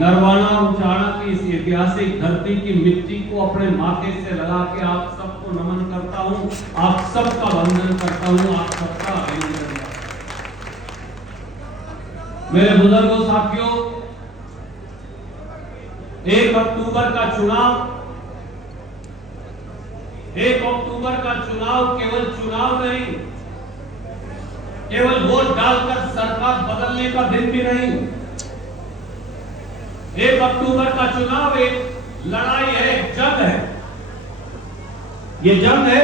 नरवाना उचाड़ा की इस ऐतिहासिक धरती की मिट्टी को अपने माथे से लगा के आप सबको नमन करता हूं, आप सबका वंदन करता हूं, आप सबका अभिनंदन करता हूं। मेरे बुजुर्गों साथियों, 1 अक्टूबर का चुनाव केवल चुनाव नहीं, केवल वोट डालकर सरकार बदलने का दिन भी नहीं। 1 अक्टूबर का चुनाव एक लड़ाई है, एक जंग है। ये जंग है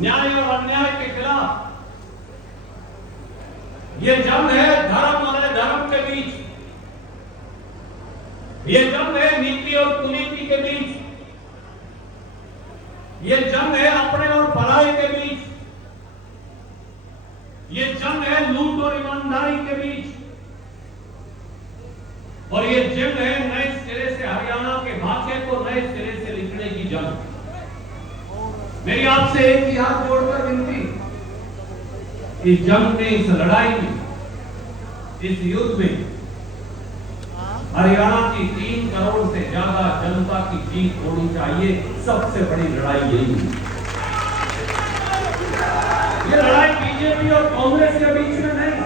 न्याय और अन्याय के खिलाफ। ये जंग है धर्म और अधर्म के बीच। ये जंग है नीति और कुनीति के बीच। ये जंग है अपने और भलाई के बीच। ये जंग है लूट और ईमानदारी के बीच। और ये जंग है नए सिरे से हरियाणा के भाग्य को नए सिरे से लिखने की जंग। मेरी आपसे एक ही हाथ जोड़कर विनती, इस जंग में, इस लड़ाई में, इस युद्ध में हरियाणा की 3 करोड़ से ज्यादा जनता की जीत होनी चाहिए। सबसे बड़ी लड़ाई यही है। ये लड़ाई बीजेपी और कांग्रेस के बीच में नहीं,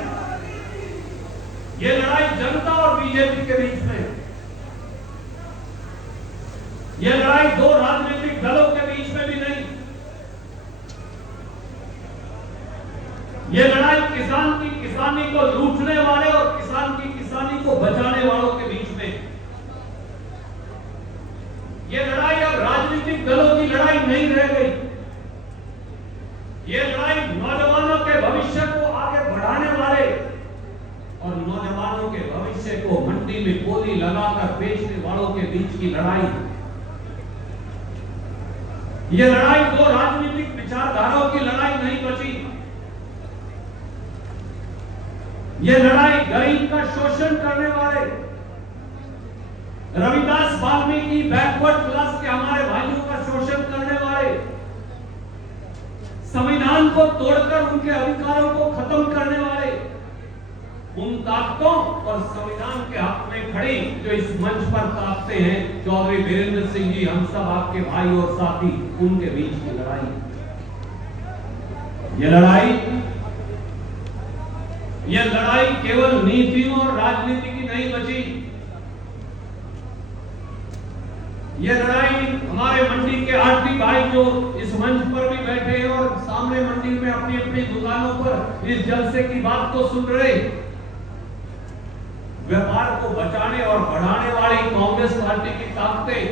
ये लड़ाई जनता और बीजेपी के बीच में, ये लड़ाई 2 राजनीतिक दलों के बीच में भी नहीं, ये लड़ाई किसान की किसानी को लूटने वाले और किसान की किसानी को बचाने वालों के बीच में। ये लड़ाई अब राजनीतिक दलों की लड़ाई नहीं रह गई। ये लड़ाई नौजवानों के भविष्य को आगे बढ़ाने वाले और नौजवानों के भविष्य को मंडी में गोली लगाकर बेचने वालों के बीच की लड़ाई। ये लड़ाई 2 राजनीतिक विचारधाराओं की लड़ाई नहीं बची। ये लड़ाई गरीब का शोषण करने वाले, रविदास वाल्मीकि बैकवर्ड क्लास के हमारे भाइयों का शोषण करने वाले, संविधान को तोड़कर उनके अधिकारों को खत्म करने वाले, उन ताकतों और संविधान के हक में खड़ी जो इस मंच पर ताकते हैं, चौधरी वीरेंद्र सिंह जी, हम सब आपके भाई और साथी, उनके बीच की लड़ाई। ये लड़ाई केवल नीतियों और राजनीति की नहीं बची। ये लड़ाई हमारे मंडी के आरती भाई जो इस मंच पर भी बैठे हैं और सामने मंडी में अपनी अपनी दुकानों पर इस जलसे की बात को सुन रहे, व्यापार को बचाने और बढ़ाने वाली कांग्रेस पार्टी की ताकतें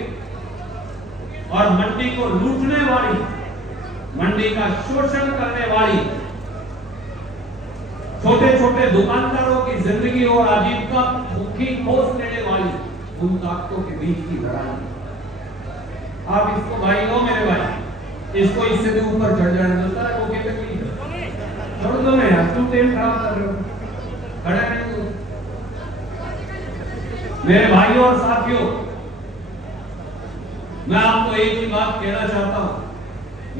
और मंडी को लूटने वाली, मंडी का शोषण करने वाली, छोटे छोटे दुकानदारों की जिंदगी और आजीविका भूखी खोस लेने वाली उन ताकतों के बीच की लड़ाई। आप इसको भाई लो मेरे भाई, इसको इससे भी ऊपर चढ़ जाने दो। सारा को कहते हैं छोड़ दो, मैं यार तुम टाइम खराब कर रहे हो, खड़े नहीं हो। मेरे भाइयों और साथियों, मैं आपको एक ही बात कहना चाहता हूं,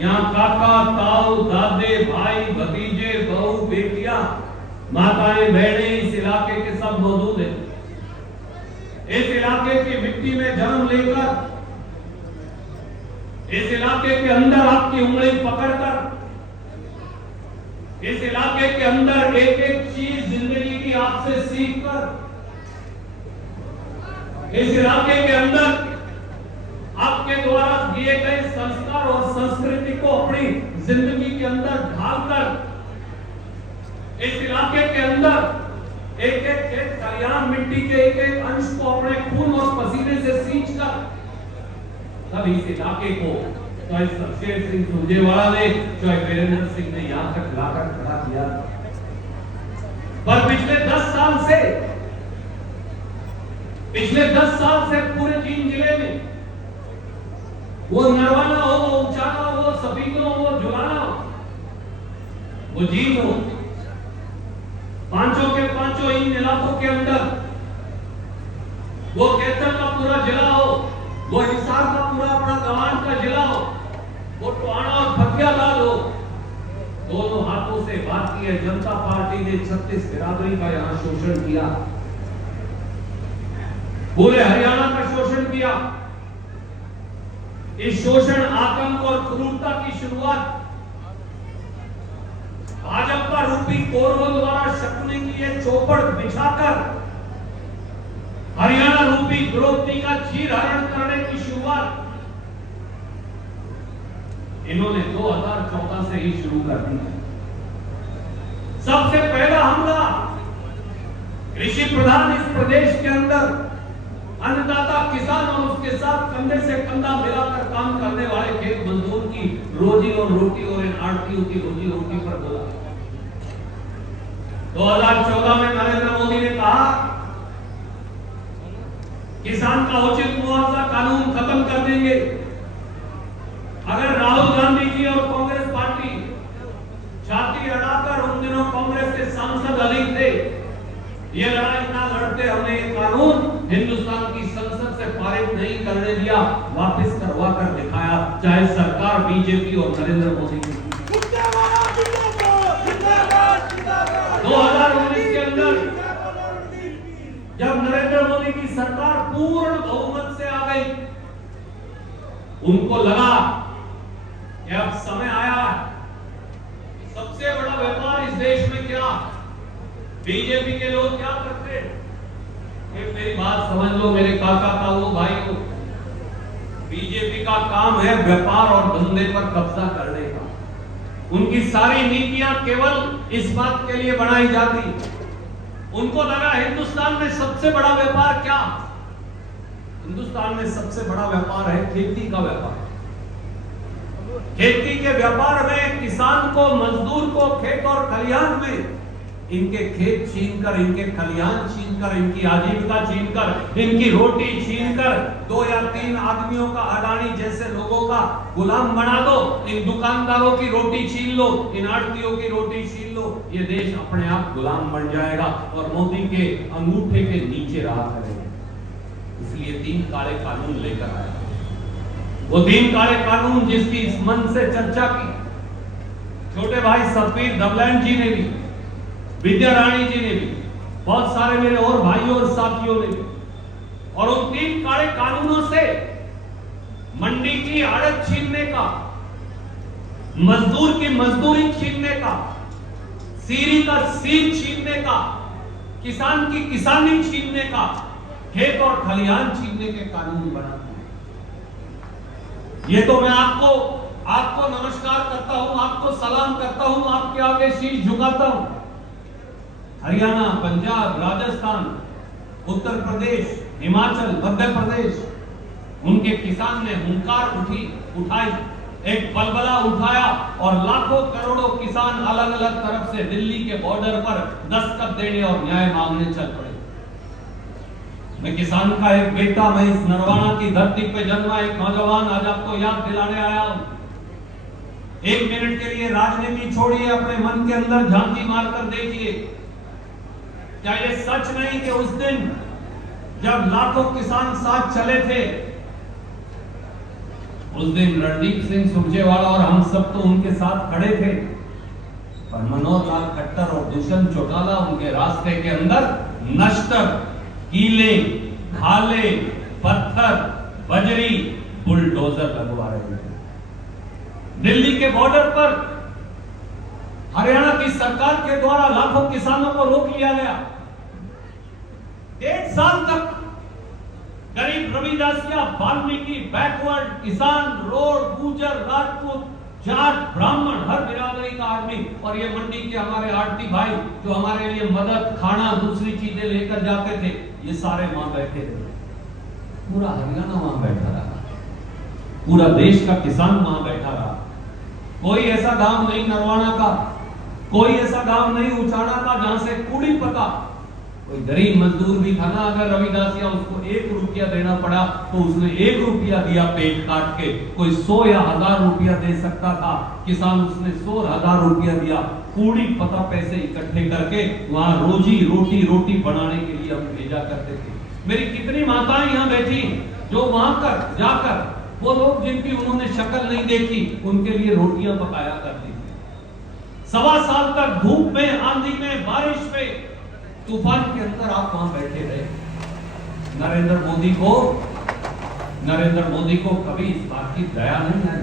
यहाँ काका, ताऊ, दादे, भाई, भतीजे, बहू, बेटियां, माताएं, बहनें इस इलाके के सब मौजूद हैं। इस इलाके की मिट्टी में जन्म लेकर, इस इलाके के अंदर आपकी उंगली पकड़कर, इस इलाके के अंदर एक एक चीज जिंदगी की आपसे सीखकर, इस इलाके के अंदर आपके द्वारा दिए गए संस्कार और संस्कृति को अपनी जिंदगी के अंदर ढालकर, इस इलाके के अंदर एक एक खेत खलिहान मिट्टी के एक एक अंश को अपने खून और पसीने से सींचकर, तब इस इलाके को चाहे शमशेर सिंह सुरजेवाला ने, चाहे वीरेंद्र सिंह ने यहां तक लाकर खड़ा किया। पर पिछले 10 साल से पूरे जींद जिले में, वो नरवाना हो, वो उचाला हो, वो सफीगो हो, वो जुलाना हो, वो जींद हो, पांचों के पांचों इन इलाकों के अंदर, वो कैथल का पूरा जिला हो, वो हिसार का पूरा अपना गवान का जिला हो, वो टोहाना और फतियाबाद हो, दोनों हाथों से भारतीय जनता पार्टी ने 36 बिरादरी का यहां शोषण किया। पूरे हरियाणा का शोषण किया। इस शोषण, आतंक और क्रूरता की शुरुआत भाजपा रूपी कौरवों द्वारा शकुनी की ये चौपड़ बिछाकर हरियाणा रूपी द्रौपदी का चीरहरण करने की शुरुआत इन्होंने 2014 से ही शुरू कर दी। सबसे पहला हमला कृषि प्रधान इस प्रदेश के अंदर अन्नदाता किसान और उसके साथ कंधे से कंधा मिलाकर काम करने वाले खेत मजदूर की रोजी और रोटी और इन आड़तियों की रोजी रोटी पर बोला। 2014 में नरेंद्र मोदी ने कहा किसान का उचित मुआवजा कानून खत्म कर देंगे। अगर राहुल गांधी जी और कांग्रेस पार्टी छाती अड़ाकर, उन दिनों कांग्रेस के सांसद अली थे, ये लड़ाई ना लड़ते, हमने ये कानून हिंदुस्तान की संसद से पारित नहीं करने दिया, वापस करवा कर दिखाया, चाहे सरकार बीजेपी और नरेंद्र मोदी की। 2019 के अंदर जब नरेंद्र मोदी की सरकार पूर्ण बहुमत से आ गई, उनको लगा कि अब समय आया है। सबसे बड़ा व्यापार इस देश में क्या, बीजेपी के लोग क्या करते हैं? मेरी बात समझ लो मेरे काका ताऊ भाइयों, बीजेपी का काम है व्यापार और धंधे पर कब्जा करने का। उनकी सारी नीतियां केवल इस बात के लिए बनाई जाती। उनको लगा हिंदुस्तान में सबसे बड़ा व्यापार क्या? हिंदुस्तान में सबसे बड़ा व्यापार है खेती का व्यापार। खेती के व्यापार में किसान को, मजदूर को खेत और खलिहान में इनके खेत छीनकर, इनके खलिहान छीनकर, इनकी आजीविका छीनकर, इनकी रोटी छीनकर 2 या 3 आदमियों का, अडानी जैसे लोगों का गुलाम बना दो। इन दुकानदारों की रोटी छीन लो, इन आड़तियों की रोटी छीन लो, ये देश अपने आप गुलाम बन जाएगा और मोदी के अंगूठे के नीचे रहा करेगा। इसलिए 3 काले कानून लेकर आया। वो 3 काले कानून जिसकी इस मन से चर्चा की छोटे भाई सतबीर दबलैंड जी ने भी, विद्या रानी जी ने भी, बहुत सारे मेरे और भाइयों और साथियों ने भी। और उन 3 काले कानूनों से मंडी की आड़त छीनने का, मजदूर की मजदूरी छीनने का, सीरी का सीर छीनने का, किसान की किसानी छीनने का, खेत और खलिहान छीनने के कानून बना। ये तो मैं आपको नमस्कार करता हूं, आपको सलाम करता हूं, आपके आगे शीश झुकाता हूं। हरियाणा, पंजाब, राजस्थान, उत्तर प्रदेश, हिमाचल, मध्य प्रदेश, उनके किसान ने हुंकार उठाई, एक बलबला उठाया और लाखों करोड़ों किसान अलग अलग तरफ से दिल्ली के बॉर्डर पर दस्तखत देने और न्याय मांगने चल पड़े। मैं किसान का एक बेटा, मैं इस नरवाना की धरती पे जन्मा एक नौजवान आज आपको याद दिलाने आया हूं। 1 मिनट के लिए राजनीति छोड़िए, अपने मन के अंदर झांकी मारकर देखिए, क्या ये सच नहीं कि उस दिन जब लाखों किसान साथ चले थे, उस दिन रणदीप सिंह सुरजेवाला और हम सब तो उनके साथ खड़े थे, पर मनोहर लाल खट्टर और दुष्यंत चौटाला उनके रास्ते के अंदर नश्तर, कीले, भाले, पत्थर, बजरी, बुलडोजर लगवा रहे थे। दिल्ली के बॉर्डर पर हरियाणा की सरकार के द्वारा लाखों किसानों को रोक लिया गया। 1.5 साल तक गरीब, रविदासिया, वाल्मीकि, बैकवर्ड, किसान, रोड, गुर्जर, राजपूत, जाट, ब्राह्मण, हर बिरादरी का आदमी और ये मंडी के हमारे आड़ती भाई जो हमारे लिए मदद, खाना, दूसरी चीजें लेकर जाते थे, ये सारे वहां बैठे थे। पूरा हरियाणा वहां बैठा रहा, पूरा देश का किसान वहां बैठा रहा। कोई ऐसा गांव नहीं नरवाना का, कोई ऐसा गांव नहीं उचाना का जहां से कूड़ी पका कोई गरीब मजदूर भी था ना, अगर रविदासिया उसको 1 रुपया देना पड़ा तो उसने 1 रुपया दिया पेट काट के। कोई 100 या 1000 रुपया दे सकता था, किसान उसने 100 और 1000 रुपया दिया। कूड़ी पता पैसे इकट्ठे करके वहां रोजी रोटी बनाने के लिए हम भेजा करते थे। मेरी कितनी माताएं यहाँ बैठी जो वहां कर जाकर वो लोग जिनकी उन्होंने शक्ल नहीं देखी उनके लिए रोटियां पकाया करती थी। 1.25 साल तक धूप में, आंधी में, बारिश में, तूफान के अंदर आप वहां बैठे रहे। नरेंद्र मोदी को कभी इस बात की दया नहीं आई।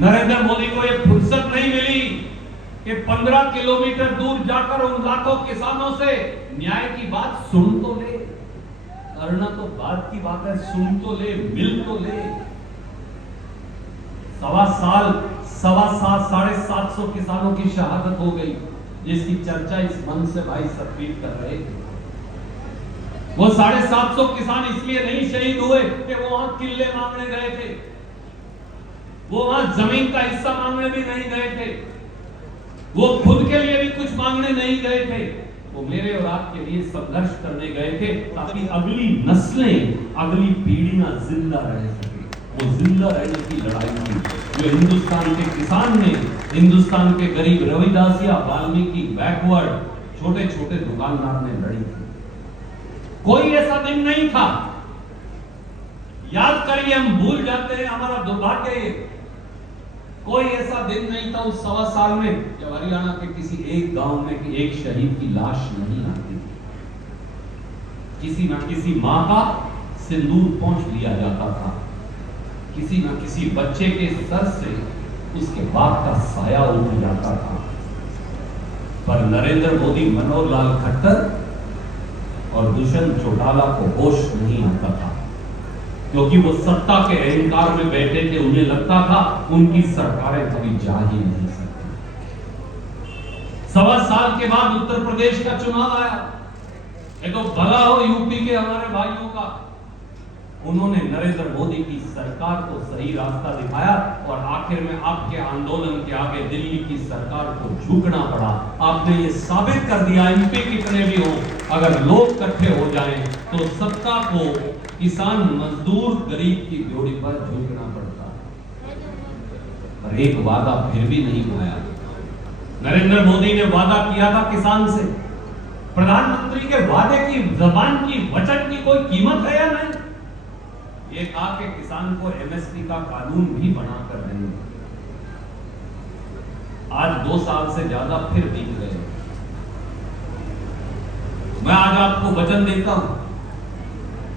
नरेंद्र मोदी को यह फुर्सत नहीं मिली कि 15 किलोमीटर दूर जाकर उन लाखों किसानों से न्याय की बात सुन तो ले। करना तो बात की बात है, सुन तो ले, मिल तो ले। सवा साल 750 किसानों की शहादत हो गई, जिसकी चर्चा इस मंच से भाई सतवीर कर रहे थे। वो 750 किसान इसलिए नहीं शहीद हुए कि वो वहां किले मांगने गए थे, वो वहां जमीन का हिस्सा मांगने भी नहीं गए थे, वो खुद के लिए भी कुछ मांगने नहीं गए थे। वो मेरे और आपके लिए संघर्ष करने गए थे ताकि अगली नस्लें, अगली पीढ़ियां जिंदा रह सके। वो जिंदा रहने की लड़ाई थी जो हिंदुस्तान के किसान ने, हिंदुस्तान के गरीब रविदासिया, वाल्मीकि, बैकवर्ड, छोटे छोटे दुकानदार ने लड़ी थी। कोई ऐसा दिन नहीं था, याद करिए, हम भूल जाते हैं, हमारा दुर्भाग्य है। कोई ऐसा दिन नहीं था उस सवा साल में जब हरियाणा के किसी एक गांव में एक शहीद की लाश नहीं आती थी। किसी न किसी मां का सिंदूर पोंछ लिया जाता था, किसी न किसी बच्चे के सर से उसके बाप का साया उठ जाता था। पर नरेंद्र मोदी, मनोहर लाल खट्टर और दुष्यंत चौटाला को होश नहीं आता था, क्योंकि वो सत्ता के अहंकार में बैठे थे। उन्हें लगता था उनकी सरकारें कभी जा ही नहीं सकती। सवा साल के बाद उत्तर प्रदेश का चुनाव आया। ये तो भला हो यूपी के हमारे भाइयों का, उन्होंने नरेंद्र मोदी की सरकार को सही रास्ता दिखाया और आखिर में आपके आंदोलन के आगे दिल्ली की सरकार को झुकना पड़ा। आपने ये साबित कर दिया, एमपी कितने भी हो, अगर लोग इकट्ठे हो जाएं तो सत्ता को किसान, मजदूर, गरीब की जोड़ी पर झुकना पड़ता है। पर एक वादा फिर भी नहीं पाया। नरेंद्र मोदी ने वादा किया था किसान से, प्रधानमंत्री के वादे की, जबान की, वचन की कोई कीमत है या नहीं? ये कहा कि किसान को एमएसपी का कानून भी बनाकर देंगे। आज 2 साल से ज्यादा फिर बीत गए। मैं आज आपको वचन देता हूं,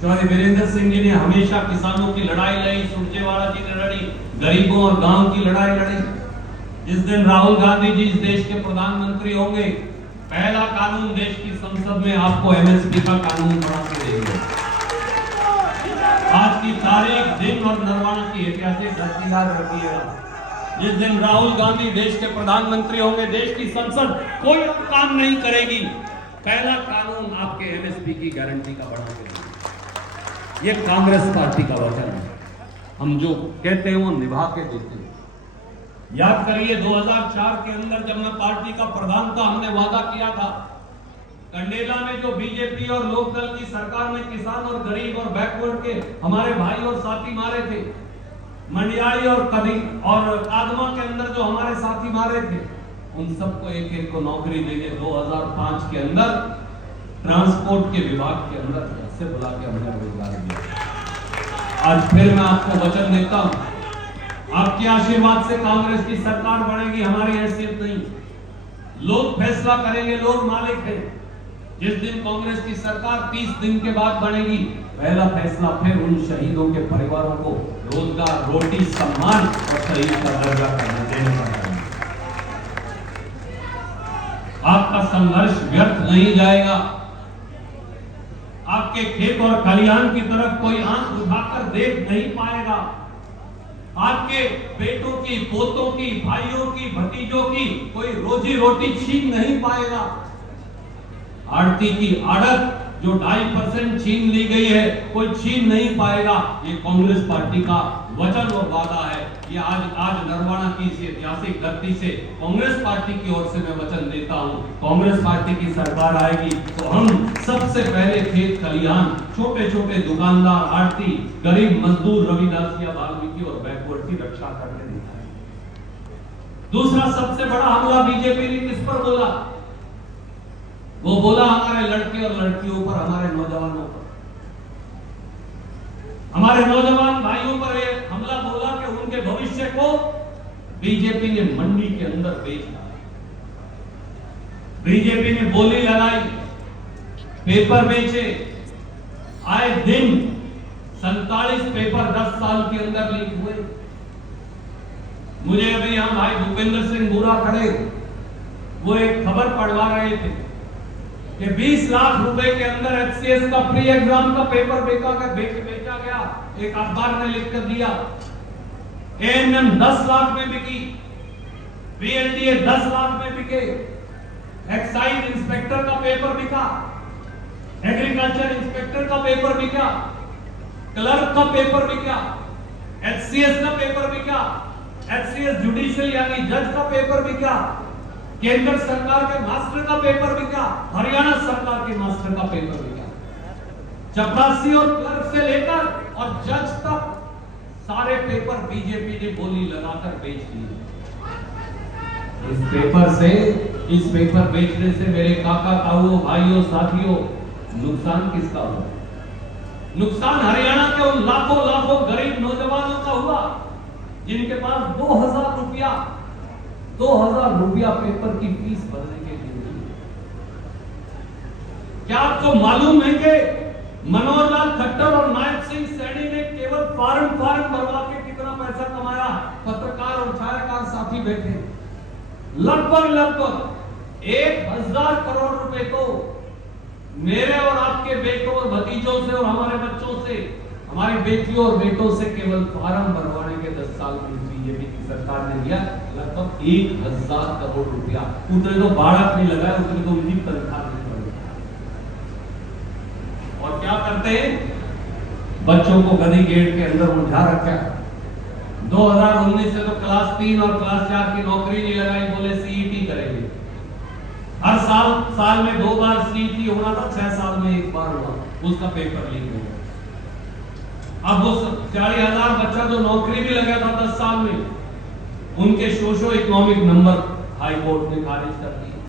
चौधरी वीरेंद्र सिंह जी ने हमेशा किसानों की लड़ाई लड़ी, सुरजेवाला जी ने लड़ी, गरीबों और गांव की लड़ाई लड़ी। जिस दिन राहुल गांधी जी इस देश के प्रधानमंत्री होंगे, पहला कानून देश की संसद में आपको एमएसपी का कानून बना के देंगे। आज की तारीख, दिन और नरवाना की ऐतिहासिक धरती याद रखिएगा। जिस दिन राहुल गांधी देश के प्रधानमंत्री होंगे, देश की संसद कोई काम नहीं करेगी, पहला कानून आपके एमएसपी की गारंटी का बना के देंगे। ये कांग्रेस पार्टी का वचन है। हम जो कहते हैं वो निभा के देते हैं। याद करिए 2004 के अंदर जब मैं पार्टी का प्रधान था, हमने वादा किया था, कंडेला में जो बीजेपी और लोकदल की सरकार में किसान और गरीब और बैकवर्ड के हमारे भाई और साथी मारे थे, मंडियाड़ी और कदी और आदमा के अंदर जो हमारे साथी मारे थे, उन सबको एक एक को नौकरी देंगे। 2005 के अंदर ट्रांसपोर्ट के विभाग के अंदर से बुला के हमने रोजगार दिया। आज फिर मैं आपको वचन देता हूं, आपके आशीर्वाद से कांग्रेस की सरकार बनेगी, हमारी हैसियत नहीं। लोग फैसला करेंगे, लोग मालिक हैं। जिस दिन कांग्रेस की सरकार 30 दिन के बाद बनेगी, पहला फैसला फिर उन शहीदों के परिवारों को रोजगार, रोटी, सम्मान और शहीद का दर्जा देने का है। आपका संघर्ष व्यर्थ नहीं जाएगा। आपके खेत और खलिहान की तरफ कोई आंख उठाकर देख नहीं पाएगा। आपके बेटों की, पोतों की, भाइयों की, भतीजों की कोई रोजी रोटी छीन नहीं पाएगा। आड़ती की आड़त जो 2.5% छीन ली गई है, कोई छीन नहीं पाएगा। ये कांग्रेस पार्टी का वचन और वादा है। ये आज नरवाना की इस ऐतिहासिक धरती से कांग्रेस पार्टी की ओर से मैं वचन देता हूं, कांग्रेस पार्टी की सरकार आएगी तो हम सबसे पहले खेत खलिहान, छोटे छोटे दुकानदार, आड़ती, गरीब मजदूर, रविदासिया, वाल्मीकि और बैकवर्ड की रक्षा करके दिखाएंगे। दूसरा सबसे बड़ा हमला बीजेपी ने किस पर बोला? वो बोला हमारे लड़के और लड़कियों पर, हमारे नौजवानों पर, हमारे नौजवान भाइयों पर एक हमला बोला कि उनके भविष्य को बीजेपी ने मंडी के अंदर बेच डाला। बीजेपी ने बोली लगाई, पेपर बेचे, आए दिन 47 पेपर 10 साल के अंदर लीक हुए। मुझे अभी यहां भाई भूपेंद्र सिंह बुरा खड़े, वो एक खबर पढ़वा रहे थे कि 20 लाख रुपए के अंदर HCS का प्री एग्जाम का पेपर बेचा गया। एक अखबार ने लिख कर दिया। ANM 10 लाख में बिकी, BLDA 10 लाख में बिके, एक्साइज इंस्पेक्टर का पेपर बिका, एग्रीकल्चर इंस्पेक्टर का पेपर बिका, क्लर्क का पेपर बिका, HCS का पेपर बिका, HCS जुडिशियल यानी जज का पेपर बिका, केंद्र सरकार के मास्टर का पेपर बिका, हरियाणा सरकार के मास्टर का पेपर बिका। चपरासी और क्लर्क से लेकर और जज तक सारे पेपर बीजेपी ने बोली लगाकर बेच दिए। इस पेपर बेचने से मेरे काका ताऊओं भाइयों साथियों नुकसान किसका हुआ? नुकसान हरियाणा के उन लाखों लाखों गरीब नौजवानों का हुआ जिनके पास 2000 रुपया पेपर की फीस भरने के लिए। क्या आपको मालूम है कि मनोहर लाल खट्टर और नायब सिंह सैनी ने केवल फॉर्म भरवा के कितना पैसा कमाया? पत्रकार और छायाकार साथी बैठे, लगभग 1000 करोड़ रुपए तो मेरे और आपके बेटों और भतीजों से और हमारे बच्चों से, हमारी बेटियों और बेटों से केवल फॉर्म भरवाने के 10 साल में बीजेपी की सरकार ने दिया लगभग 1000 करोड़ रुपया। उतने तो बाढ़ नहीं लगाया, उतने तो उनकी तनख्वाह नहीं बढ़ी। और क्या करते हैं? बच्चों को गधी गेट के अंदर उलझा रखा। 2019 से तो क्लास 3 और क्लास 4 की नौकरी नहीं लगाई, बोले सीईटी करेंगे। हर साल में 2 बार सीईटी होना था, 6 साल में 1 बार हुआ, उसका पेपर लीक हो गया। अब वो 40,000 बच्चा जो नौकरी भी लगा था 10 साल में, उनके socio economic number high court ने खारिज कर दिए।